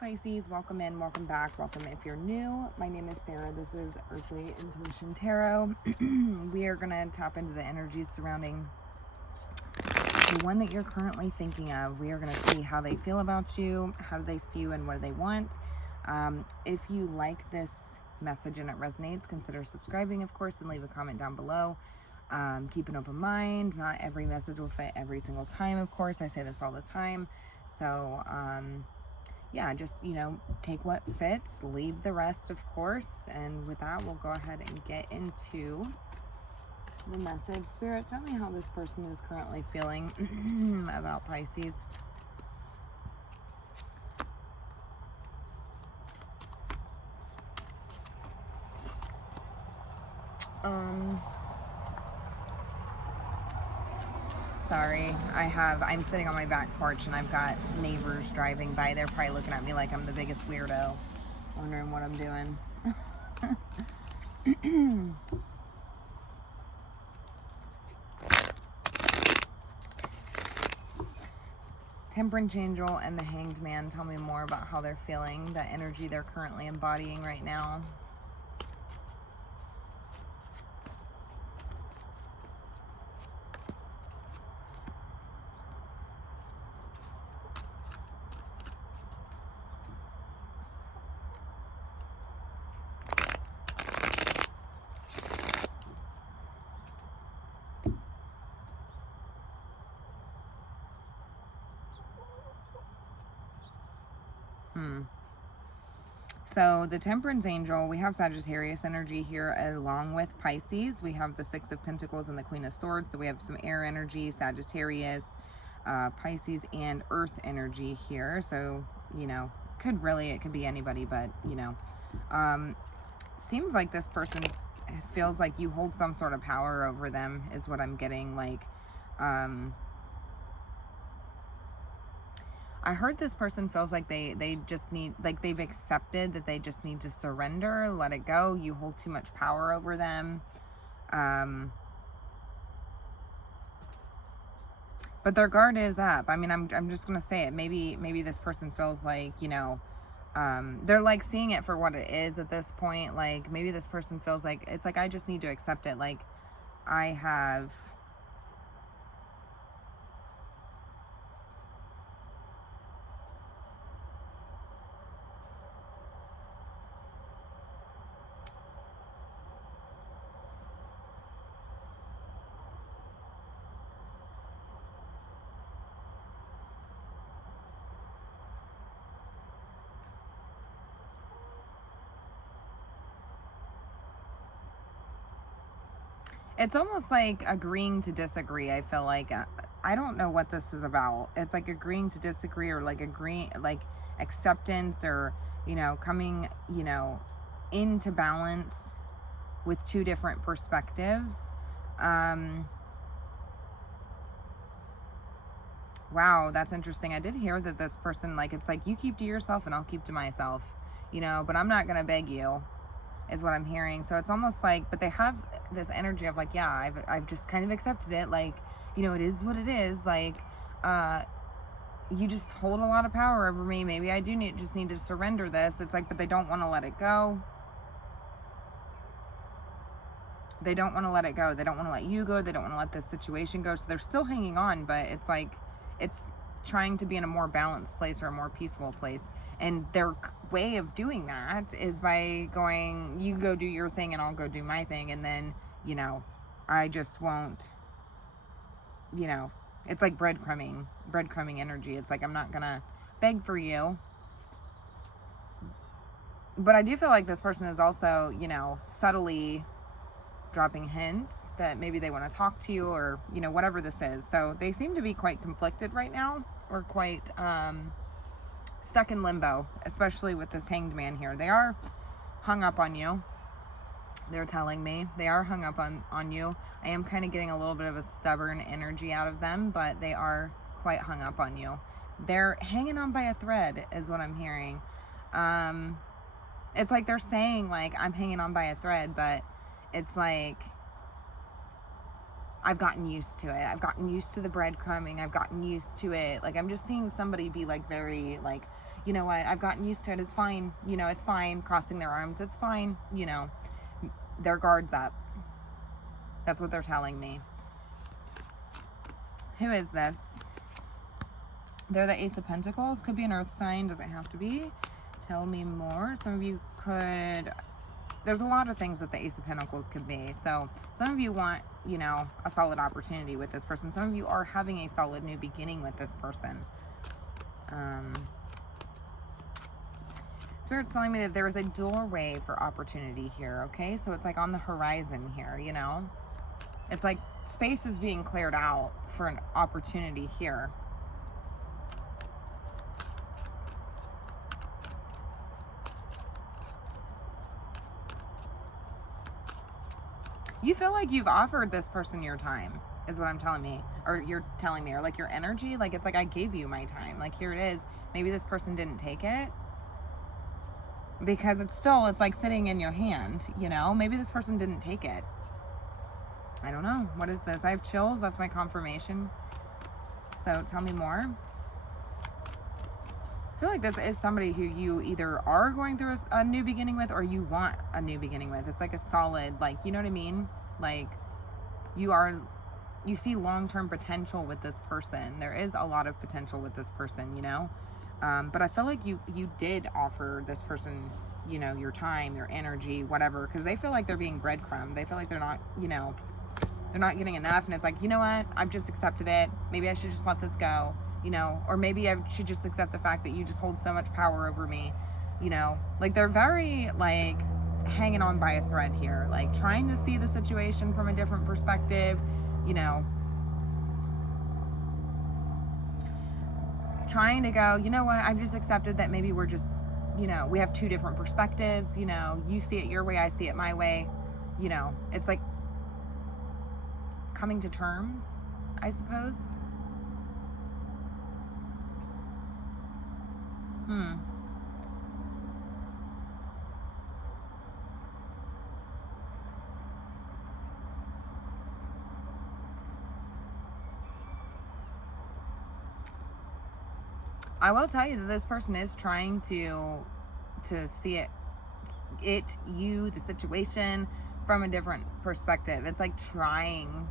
Pisces, welcome in, welcome back, welcome if you're new. My name is Sarah. This is Earthly Intuition Tarot. We are going to tap into the energies surrounding the one that you're currently thinking of. We are going to see how they feel about you, how do they see you, and what do they want. If you like this message and it resonates, consider subscribing, of course, and leave a comment down below. Keep an open mind. Not every message will fit every single time, of course. I say this all the time. So, yeah, just, take what fits, leave the rest, of course. And with that, we'll go ahead and get into the message. Spirit, tell me how this person is currently feeling about Pisces. Sorry, I'm sitting on my back porch and I've got neighbors driving by. They're probably looking at me like I'm the biggest weirdo, wondering what I'm doing. Temperance Angel and the Hanged Man, tell me more about how they're feeling, the energy they're currently embodying right now. So the Temperance Angel, we have Sagittarius energy here along with Pisces. We have the Six of Pentacles and the Queen of Swords. So we have some air energy, Sagittarius, Pisces, and Earth energy here. So, it could be anybody, but, seems like this person feels like you hold some sort of power over them is what I'm getting. Like, I heard this person feels like they just need, like they've accepted that they just need to surrender, let it go. You hold too much power over them. But their guard is up. I mean, I'm just going to say it. Maybe this person feels like, they're like seeing it for what it is at this point. Like maybe this person feels like, it's like, I just need to accept it. Like I have... It's almost like agreeing to disagree. I feel like, I don't know what this is about. It's like agreeing to disagree, or like like acceptance, or, coming, into balance with two different perspectives. Wow, that's interesting. I did hear that this person, like, it's like you keep to yourself and I'll keep to myself, but I'm not going to beg you, is what I'm hearing. So it's almost like, but they have this energy of like, yeah, I've just kind of accepted it. Like, it is what it is. Like, you just hold a lot of power over me. Maybe I do just need to surrender this. It's like, but they don't want to let it go. They don't want to let it go. They don't want to let you go. They don't want to let this situation go. So they're still hanging on, but it's like, it's trying to be in a more balanced place or a more peaceful place. And their way of doing that is by going, you go do your thing and I'll go do my thing. And then, I just won't, it's like breadcrumbing energy. It's like, I'm not going to beg for you. But I do feel like this person is also, subtly dropping hints that maybe they want to talk to you, or, whatever this is. So they seem to be quite conflicted right now, or quite, stuck in limbo, especially with this Hanged Man here. They are hung up on you. They're telling me they are hung up on you. I am kind of getting a little bit of a stubborn energy out of them, but they are quite hung up on you. They're hanging on by a thread is what I'm hearing. It's like they're saying, like, I'm hanging on by a thread, but it's like, I've gotten used to it. I've gotten used to the breadcrumbing. I've gotten used to it. Like, I'm just seeing somebody be like very, like, you know what, I've gotten used to it, it's fine, you know, it's fine, crossing their arms, it's fine, you know, their guard's up. That's what they're telling me. Who is this? They're the Ace of Pentacles. Could be an earth sign, doesn't have to be. Tell me more. Some of you could, there's a lot of things that the Ace of Pentacles could be. So some of you want, you know, a solid opportunity with this person. Some of you are having a solid new beginning with this person. Spirit's telling me that there is a doorway for opportunity here, okay? So it's like on the horizon here, you know? It's like space is being cleared out for an opportunity here. You feel like you've offered this person your time, is what I'm telling me. Or you're telling me, or like your energy, like it's like I gave you my time. Like here it is. Maybe this person didn't take it. Because it's like sitting in your hand, you know? Maybe this person didn't take it. I don't know. What is this? I have chills. That's my confirmation. So tell me more. I feel like this is somebody who you either are going through a new beginning with, or you want a new beginning with. It's like a solid, like, you know what I mean? Like you see long-term potential with this person. There is a lot of potential with this person, you know? But I feel like you did offer this person, you know, your time, your energy, whatever, because they feel like they're being breadcrumbed. They feel like they're not, you know, they're not getting enough. And it's like, you know what? I've just accepted it. Maybe I should just let this go, you know, or maybe I should just accept the fact that you just hold so much power over me, you know, like they're very like hanging on by a thread here, like trying to see the situation from a different perspective, you know, trying to go, you know what, I've just accepted that maybe we're just, you know, we have two different perspectives, you know, you see it your way, I see it my way, you know, it's like coming to terms, I suppose. I will tell you that this person is trying to see the situation from a different perspective. It's like trying,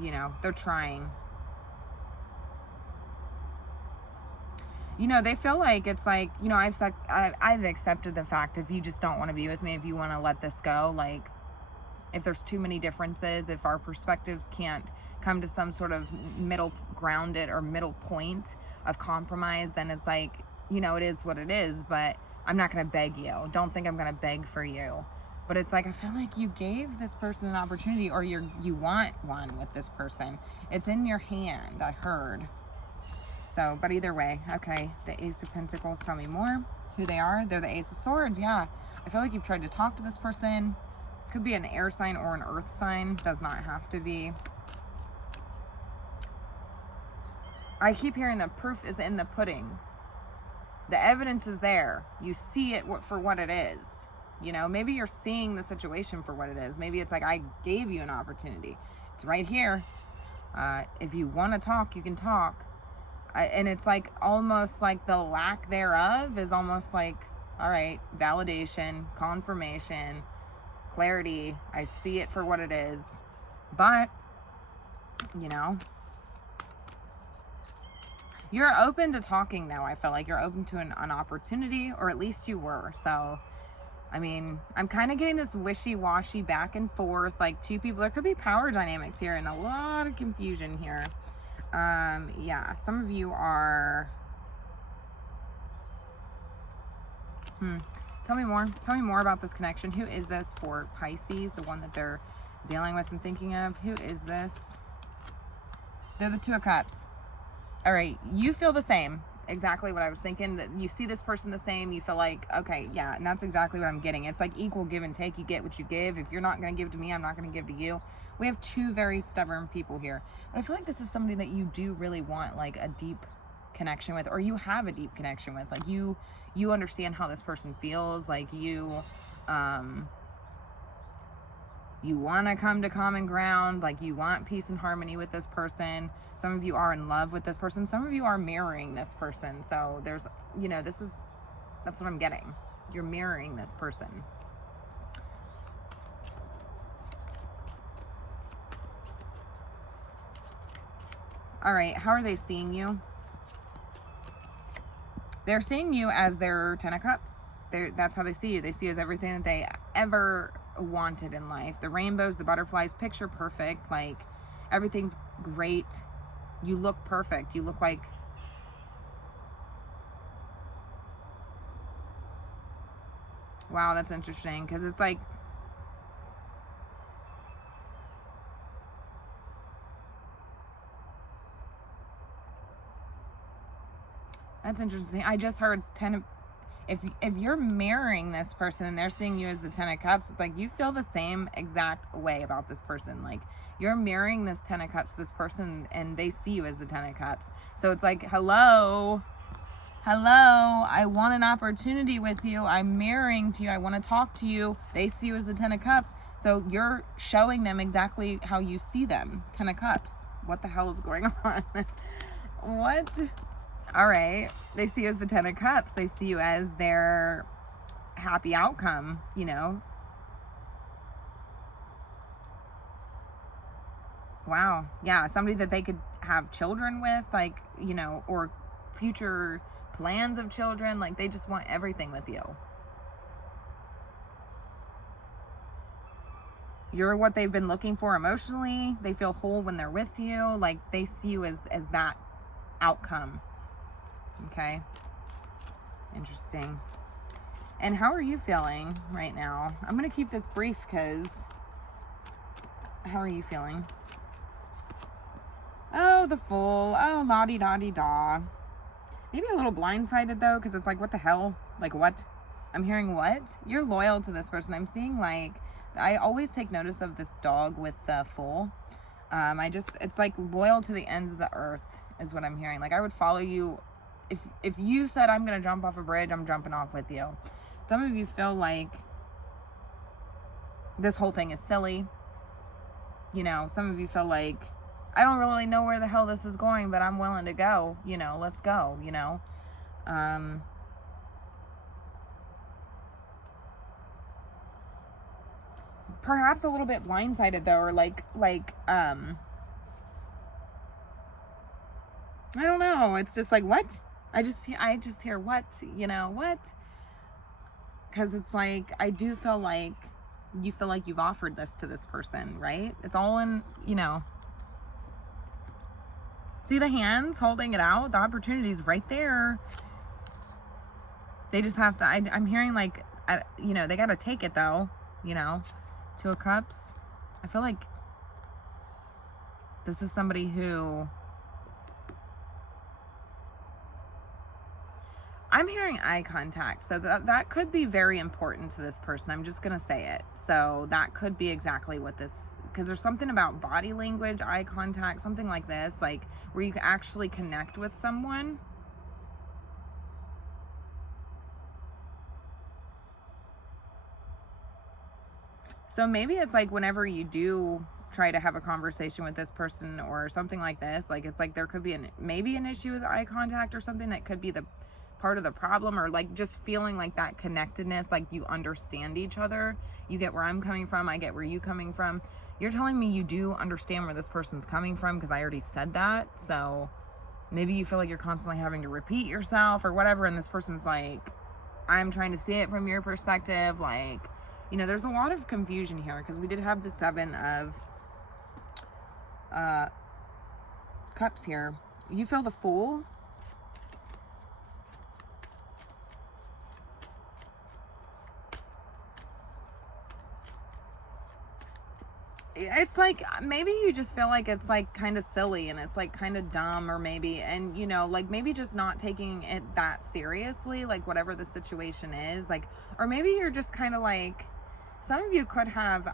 you know, they're trying. You know, they feel like it's like, you know, I've accepted the fact if you just don't want to be with me, if you want to let this go, like if there's too many differences, if our perspectives can't come to some sort of middle grounded or middle point of compromise, then it's like, you know, it is what it is, but I'm not going to beg you. Don't think I'm going to beg for you. But it's like, I feel like you gave this person an opportunity, or you want one with this person. It's in your hand, I heard. So, but either way, okay, the Ace of Pentacles, tell me more. Who they are? They're the Ace of Swords, yeah. I feel like you've tried to talk to this person. Could be an air sign or an earth sign. Does not have to be. I keep hearing the proof is in the pudding. The evidence is there. You see it for what it is. You know, maybe you're seeing the situation for what it is. Maybe it's like, I gave you an opportunity. It's right here. If you want to talk, you can talk. And it's like almost like the lack thereof is almost like, all right, validation, confirmation, clarity. I see it for what it is. But, you know, you're open to talking now. I feel like you're open to an opportunity, or at least you were. So, I mean, I'm kind of getting this wishy-washy back and forth, like two people. There could be power dynamics here and a lot of confusion here. Yeah, some of you are, tell me more about this connection. Who is this for Pisces, the one that they're dealing with and thinking of? Who is this? They're the Two of Cups. All right, you feel the same, exactly what I was thinking, that you see this person the same, you feel like, okay, yeah, and that's exactly what I'm getting. It's like equal give and take. You get what you give. If you're not going to give to me, I'm not going to give to you. We have two very stubborn people here. But I feel like this is somebody that you do really want like a deep connection with, or you have a deep connection with. Like you understand how this person feels. Like you You want to come to common ground. Like, you want peace and harmony with this person. Some of you are in love with this person. Some of you are mirroring this person. So there's, you know, that's what I'm getting. You're mirroring this person. All right, how are they seeing you? They're seeing you as their 10 of Cups. That's how they see you. They see you as everything that they ever wanted in life. The rainbows, the butterflies, picture perfect. Like, everything's great. You look perfect. You look like... Wow, that's interesting, because it's like... That's interesting. I just heard 10 of... If you're marrying this person and they're seeing you as the 10 of Cups, it's like you feel the same exact way about this person. Like, you're marrying this 10 of Cups, this person, and they see you as the 10 of Cups. So it's like, hello, I want an opportunity with you. I'm marrying to you. I want to talk to you. They see you as the 10 of Cups. So you're showing them exactly how you see them. 10 of Cups. What the hell is going on? What? All right. They see you as the 10 of Cups. They see you as their happy outcome, you know. Wow. Yeah. Somebody that they could have children with, like, you know, or future plans of children. Like, they just want everything with you. You're what they've been looking for emotionally. They feel whole when they're with you. Like, they see you as that outcome. Okay. Interesting. And how are you feeling right now? I'm going to keep this brief because how are you feeling? Oh, the Fool. Oh, la-di-da-di-da. Maybe a little blindsided though, because it's like, what the hell? Like, what? I'm hearing what? You're loyal to this person. I'm seeing, like, I always take notice of this dog with the Fool. It's like loyal to the ends of the earth is what I'm hearing. Like, I would follow you. If you said, I'm going to jump off a bridge, I'm jumping off with you. Some of you feel like this whole thing is silly. You know, some of you feel like, I don't really know where the hell this is going, but I'm willing to go. You know, let's go, you know. Perhaps a little bit blindsided though, or like I don't know. It's just like, what? I just hear what, you know, what? Because it's like, I do feel like you feel like you've offered this to this person, right? It's all in, you know. See the hands holding it out? The opportunity's right there. They just have to, I'm hearing like, you know, they got to take it though, you know. 2 of Cups. I feel like this is somebody who... I'm hearing eye contact, so that could be very important to this person. I'm just going to say it. So that could be exactly what this... Because there's something about body language, eye contact, something like this, like where you can actually connect with someone. So maybe it's like whenever you do try to have a conversation with this person or something like this, like it's like there could be maybe an issue with eye contact or something that could be the part of the problem, or like just feeling like that connectedness, like you understand each other. You get where I'm coming from, I get where you're coming from. You're telling me you do understand where this person's coming from, because I already said that. So maybe you feel like you're constantly having to repeat yourself or whatever, and this person's like, I'm trying to see it from your perspective. Like, you know, there's a lot of confusion here because we did have the 7 of Cups here. You feel the Fool. It's like, maybe you just feel like it's like kind of silly and it's like kind of dumb, or maybe, and you know, like maybe just not taking it that seriously, like whatever the situation is, like, or maybe you're just kind of like, some of you could have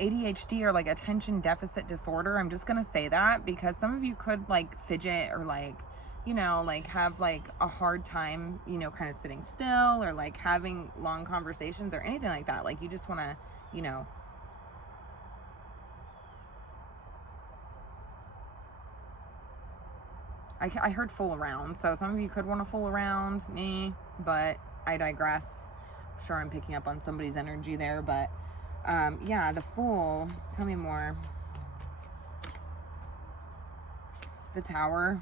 ADHD or like attention deficit disorder. I'm just gonna say that because some of you could like fidget or like, you know, like have like a hard time, you know, kind of sitting still or like having long conversations or anything like that. Like you just want to you know. I heard fool around, so some of you could want to fool around me, but I digress. I'm sure I'm picking up on somebody's energy there, but yeah, the Fool. Tell me more. The Tower.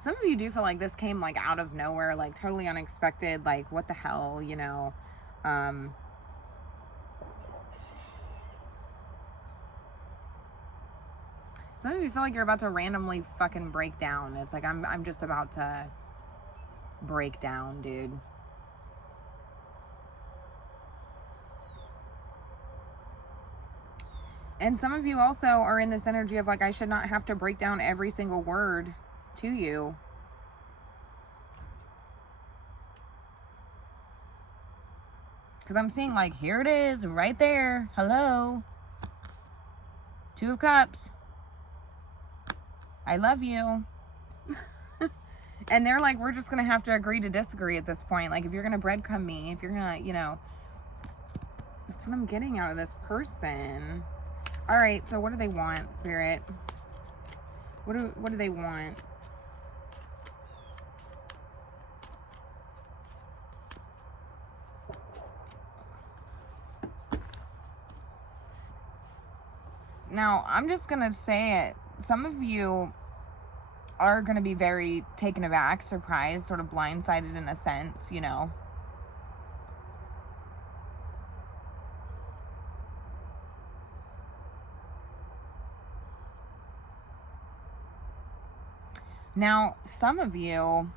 Some of you do feel like this came like out of nowhere, like totally unexpected, like what the hell, you know. Some of you feel like you're about to randomly fucking break down. It's like I'm just about to break down, dude. And some of you also are in this energy of like, I should not have to break down every single word to you. Because I'm seeing like, here it is, right there. Hello. Two of Cups. I love you. And they're like, we're just going to have to agree to disagree at this point. Like, if you're going to breadcrumb me, if you're going to, you know, that's what I'm getting out of this person. All right, so what do they want, Spirit? What do they want? Now, I'm just going to say it. Some of you are going to be very taken aback, surprised, sort of blindsided in a sense, you know. Now, some of you,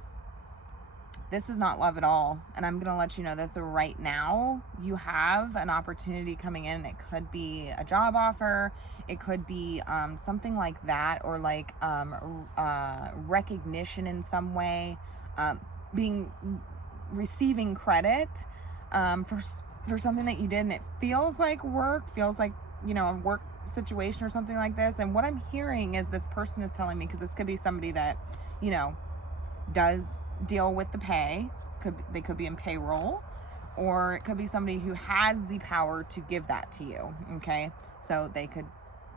this is not love at all. And I'm going to let you know this right now. You have an opportunity coming in. It could be a job offer. It could be something like that, or like recognition in some way, receiving credit for something that you did, and it feels like work, feels like, you know, a work situation or something like this. And what I'm hearing is this person is telling me, because this could be somebody that, you know, does deal with the pay. They could be in payroll, or it could be somebody who has the power to give that to you. Okay, so they could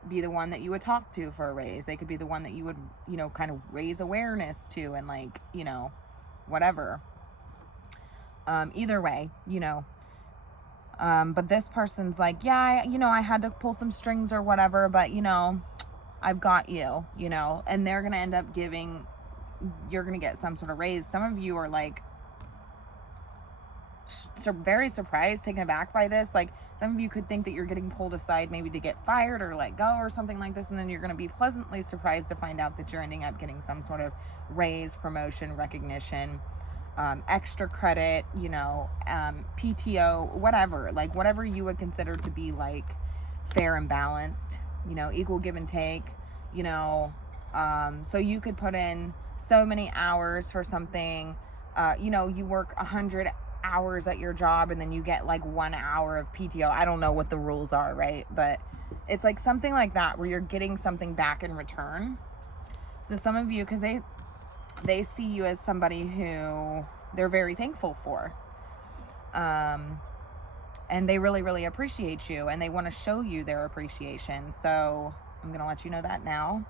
be the one that you would talk to for a raise. They could be the one that you would, you know, kind of raise awareness to, and like, you know, whatever. Either way, you know. But this person's like, yeah, you know, I had to pull some strings or whatever, but you know, I've got you, you know. And they're gonna end up giving, you're gonna get some sort of raise. Some of you are like very surprised, taken aback by this. Like, some of you could think that you're getting pulled aside maybe to get fired or let go or something like this, and then you're going to be pleasantly surprised to find out that you're ending up getting some sort of raise, promotion, recognition, extra credit, you know, PTO, whatever, like whatever you would consider to be like fair and balanced, you know, equal give and take, you know. So you could put in so many hours for something, you know, you work 100 hours at your job and then you get like 1 hour of PTO. I don't know what the rules are, right? But it's like something like that where you're getting something back in return. So some of you, because they see you as somebody who they're very thankful for, and they really, really appreciate you, and they want to show you their appreciation. So I'm going to let you know that now.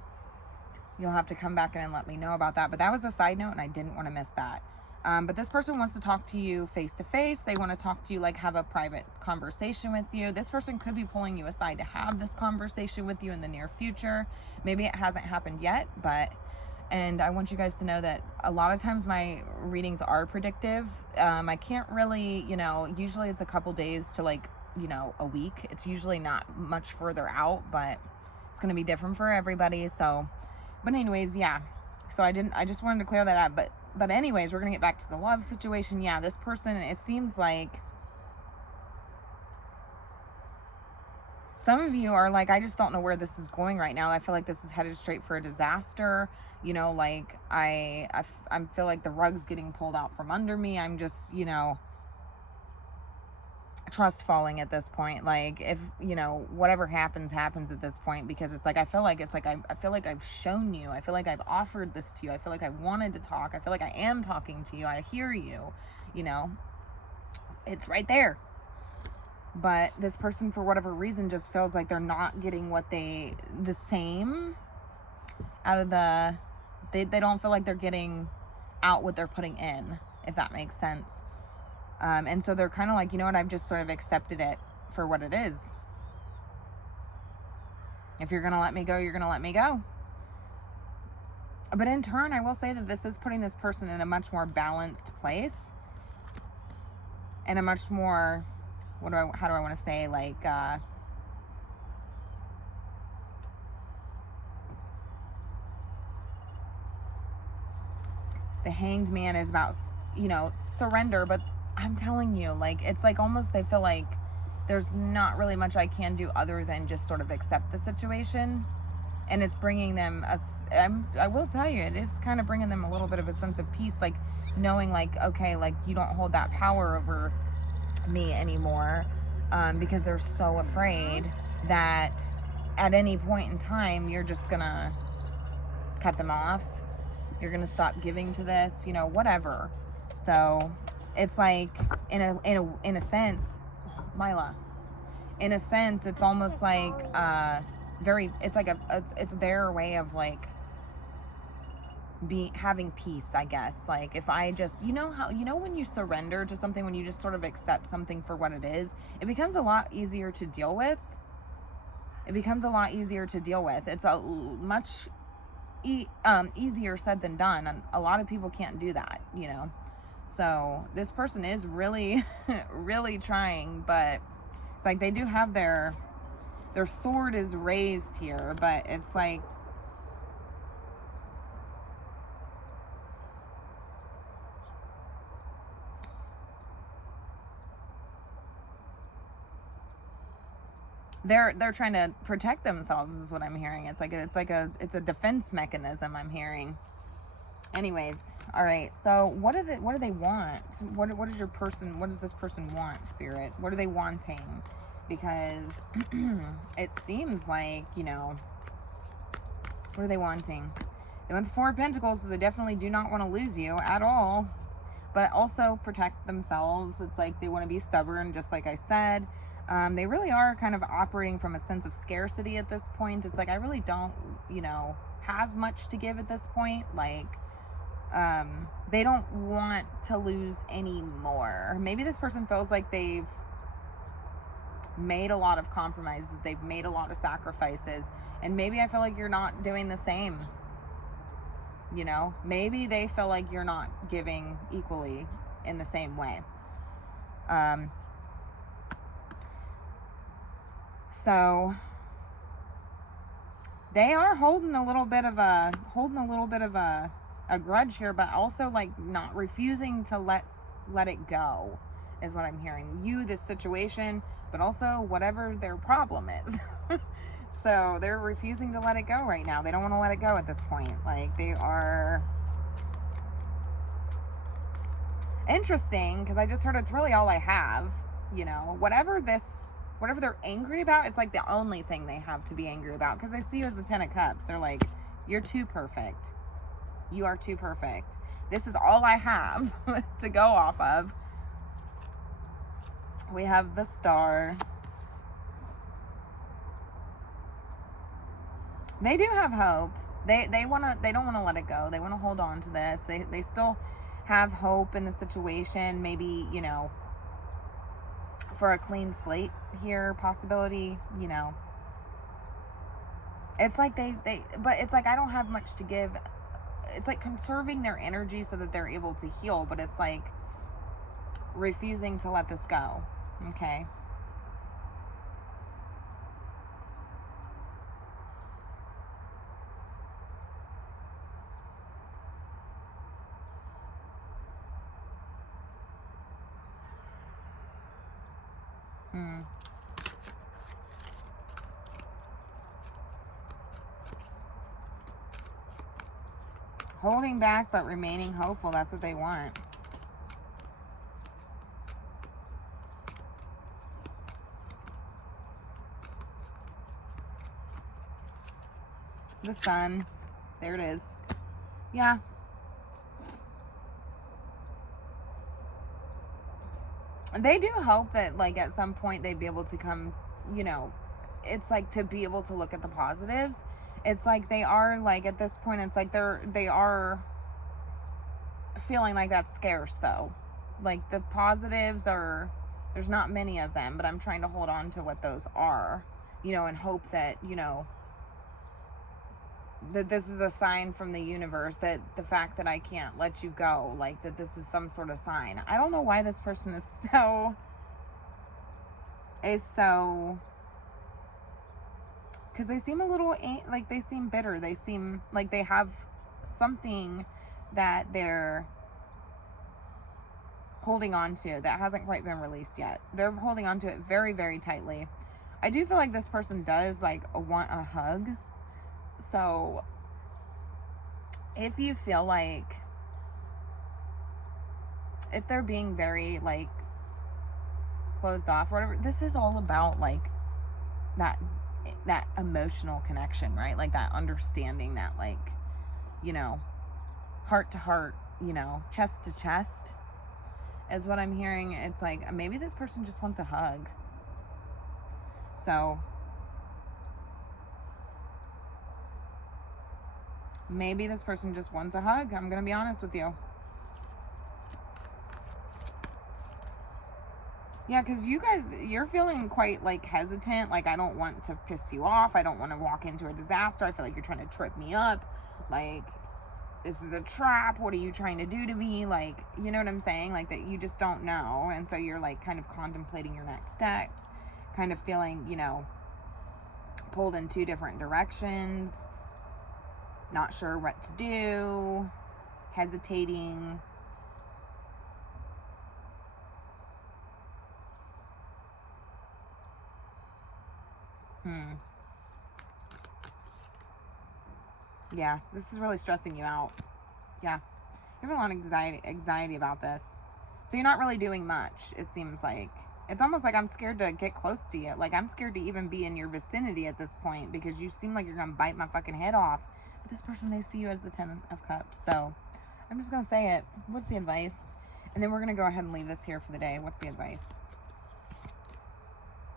You'll have to come back in and let me know about that. But that was a side note, and I didn't want to miss that. But this person wants to talk to you face to face. They want to talk to you, like have a private conversation with you. This person could be pulling you aside to have this conversation with you in the near future. Maybe it hasn't happened yet, and I want you guys to know that a lot of times my readings are predictive. I can't really, you know, usually it's a couple days to like, you know, a week. It's usually not much further out, but it's going to be different for everybody. So, but anyways, yeah. So I just wanted to clear that up. But anyways, we're going to get back to the love situation. Yeah, this person, it seems like some of you are like, I just don't know where this is going right now. I feel like this is headed straight for a disaster. You know, like I feel like the rug's getting pulled out from under me. I'm just, you know, trust falling at this point. Like, if, you know, whatever happens at this point, because it's like, I feel like I've shown you, I feel like I've offered this to you, I feel like I wanted to talk, I feel like I am talking to you, I hear you, you know. It's right there. But this person, for whatever reason, just feels like they're not getting the same out of they don't feel like they're getting out what they're putting in, if that makes sense. And so they're kind of like, you know what, I've just sort of accepted it for what it is. If you're going to let me go, you're going to let me go. But in turn, I will say that this is putting this person in a much more balanced place. And a much more, how do I want to say, like, the Hanged Man is about, you know, surrender, but I'm telling you, like, it's like almost they feel like there's not really much I can do other than just sort of accept the situation. And it's bringing them, I will tell you, it is kind of bringing them a little bit of a sense of peace, like knowing like, okay, like you don't hold that power over me anymore, because they're so afraid that at any point in time, you're just gonna cut them off. You're gonna stop giving to this, you know, whatever. So it's like, in a sense, Mila, in a sense, it's almost like it's like it's their way of like having peace, I guess. Like if I just, you know how, you know, when you surrender to something, when you just sort of accept something for what it is, it becomes a lot easier to deal with. It becomes a lot easier to deal with. It's a much easier said than done, and a lot of people can't do that, you know. So this person is really really trying, but it's like they do have their sword is raised here, but it's like they're trying to protect themselves is what I'm hearing. It's a defense mechanism I'm hearing. Anyways, all right. So what do they want? What does this person want, Spirit? What are they wanting? Because it seems like, you know, what are they wanting? They want the Four of Pentacles, so they definitely do not want to lose you at all, but also protect themselves. It's like they want to be stubborn, just like I said. They really are kind of operating from a sense of scarcity at this point. It's like, I really don't, you know, have much to give at this point. Like, they don't want to lose any more. Maybe this person feels like they've made a lot of compromises. They've made a lot of sacrifices. And maybe I feel like you're not doing the same. You know, maybe they feel like you're not giving equally in the same way. So they are holding a little bit of a grudge here, but also like not refusing to let it go is what I'm hearing. This situation, but also whatever their problem is. So they're refusing to let it go right now. They don't want to let it go at this point. Like, they are interesting, because I just heard it's really all I have, you know. Whatever they're angry about, it's like the only thing they have to be angry about, because they see you as the Ten of Cups. They're like, you're too perfect. You are too perfect. This is all I have to go off of. We have the Star. They do have hope. They don't want to let it go. They want to hold on to this. They still have hope in the situation. Maybe, you know, for a clean slate here, possibility, you know. It's like but it's like, I don't have much to give. It's like conserving their energy so that they're able to heal, but it's like refusing to let this go. Okay. Holding back but remaining hopeful. That's what they want. The Sun. There it is. Yeah. they do hope that, like, at some point they'd be able to come, you know, it's like to be able to look at the positives. It's like they are, like, at this point, it's like they are feeling like that's scarce, though. Like, the positives are, there's not many of them, but I'm trying to hold on to what those are, you know, and hope that, you know, that this is a sign from the universe, that the fact that I can't let you go, like, that this is some sort of sign. I don't know why this person is so, because they seem a little, like, they seem bitter. They seem like they have something that they're holding on to that hasn't quite been released yet. They're holding on to it very, very tightly. I do feel like this person does, like, want a hug. So if you feel like, if they're being very, like, closed off or whatever, this is all about, like, that emotional connection, right? Like, that understanding, that, like, you know, heart to heart, you know, chest to chest is what I'm hearing. It's like, maybe this person just wants a hug. So maybe this person just wants a hug. I'm gonna be honest with you. Yeah, because you guys, you're feeling quite, like, hesitant. Like, I don't want to piss you off. I don't want to walk into a disaster. I feel like you're trying to trip me up. Like, this is a trap. What are you trying to do to me? Like, you know what I'm saying? Like, that you just don't know. And so you're, like, kind of contemplating your next steps. Kind of feeling, you know, pulled in two different directions. Not sure what to do. Hesitating. Yeah, this is really stressing you out. Yeah. You have a lot of anxiety about this. So you're not really doing much, it seems like. It's almost like I'm scared to get close to you. Like, I'm scared to even be in your vicinity at this point because you seem like you're going to bite my fucking head off. But this person, they see you as the Ten of Cups. So I'm just going to say it. What's the advice? And then we're going to go ahead and leave this here for the day. What's the advice?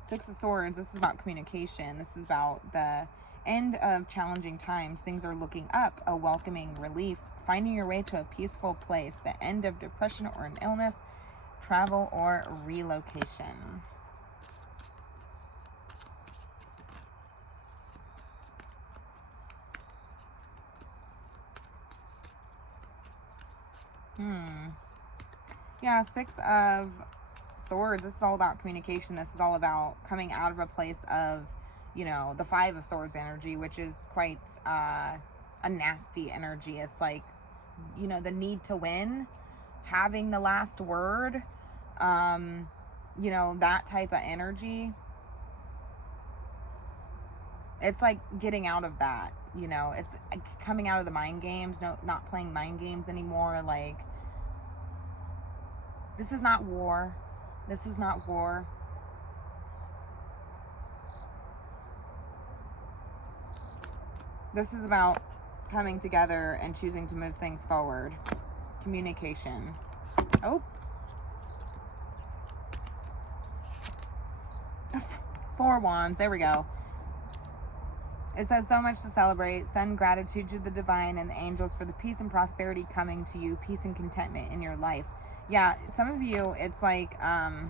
Six of Swords. This is about communication. This is about the end of challenging times. Things are looking up. A welcoming relief. Finding your way to a peaceful place. The end of depression or an illness. Travel or relocation. Yeah, Six of Swords. This is all about communication. This is all about coming out of a place of, you know, the Five of Swords energy, which is quite a nasty energy. It's like, you know, the need to win, having the last word, you know, that type of energy. It's like getting out of that, you know, it's coming out of the mind games, not playing mind games anymore. Like, this is not war. This is not war. This is about coming together and choosing to move things forward. Communication. Oh. Four Wands. There we go. It says, so much to celebrate. Send gratitude to the divine and the angels for the peace and prosperity coming to you. Peace and contentment in your life. Yeah, some of you, it's like, I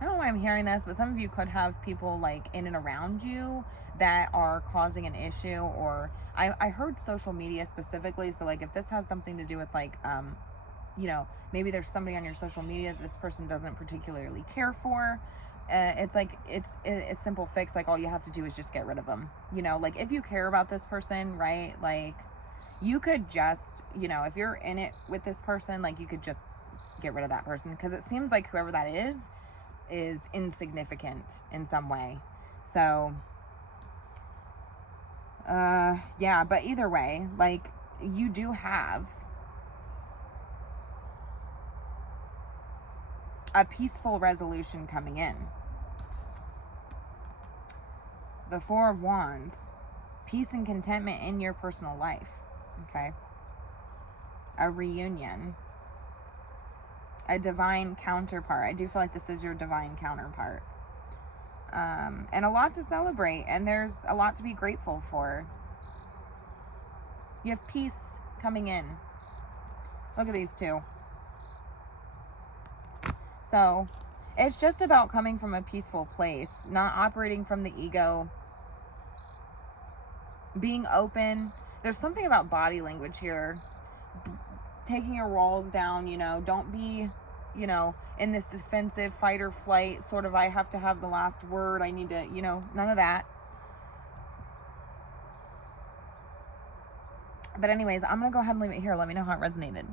don't know why I'm hearing this, but some of you could have people, like, in and around you that are causing an issue. Or I heard social media specifically. So, like, if this has something to do with, like, you know, maybe there's somebody on your social media that this person doesn't particularly care for. It's like, it's a simple fix. Like, all you have to do is just get rid of them. You know, like, if you care about this person, right? Like, you could just, you know, if you're in it with this person, like, you could just get rid of that person. Because it seems like whoever that is insignificant in some way. So, yeah, but either way, like, you do have a peaceful resolution coming in. The Four of Wands. Peace and contentment in your personal life. Okay. A reunion. A divine counterpart. I do feel like this is your divine counterpart. And a lot to celebrate, and there's a lot to be grateful for. You have peace coming in. Look at these two. So it's just about coming from a peaceful place, not operating from the ego, being open. There's something about body language here. Taking your walls down, you know, don't be, you know, in this defensive fight or flight sort of, I have to have the last word, I need to, you know, none of that. But anyways, I'm going to go ahead and leave it here. Let me know how it resonated.